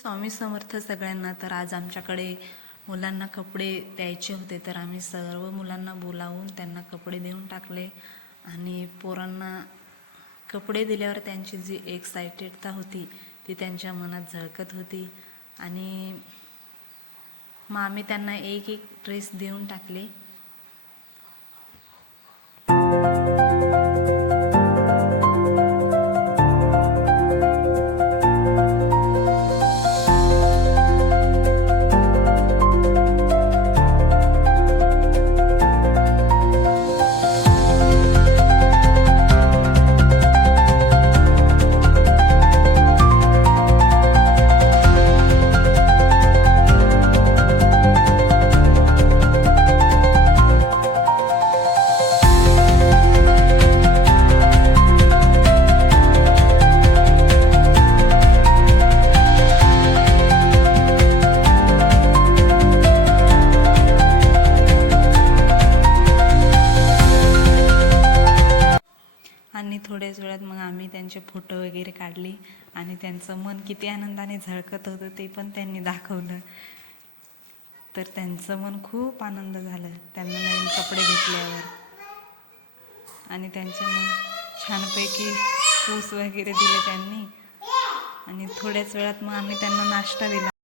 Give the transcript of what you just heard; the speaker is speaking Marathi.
स्वामी समर्थ सगळ्यांना. तर आज आमच्याकडे मुलांना कपडे द्यायचे होते, तर आम्ही सर्व मुलांना बोलावून त्यांना कपडे देऊन टाकले. आणि पोरांना कपडे दिल्यावर त्यांची जी एक्साइटेडता होती ती त्यांच्या मनात झळकत होती. आणि मग आम्ही त्यांना एक एक ड्रेस देऊन टाकले. आणि थोड्याच वेळात मग आम्ही त्यांचे फोटो वगैरे काढले आणि त्यांचं मन किती आनंदाने झळकत होतं ते पण त्यांनी दाखवलं. तर त्यांचं मन खूप आनंद झालं त्यांना नवीन कपडे घेतल्यावर. आणि त्यांचे मन छानपैकी पूस वगैरे दिले त्यांनी. आणि थोड्याच वेळात मग आम्ही त्यांना नाश्ता दिला.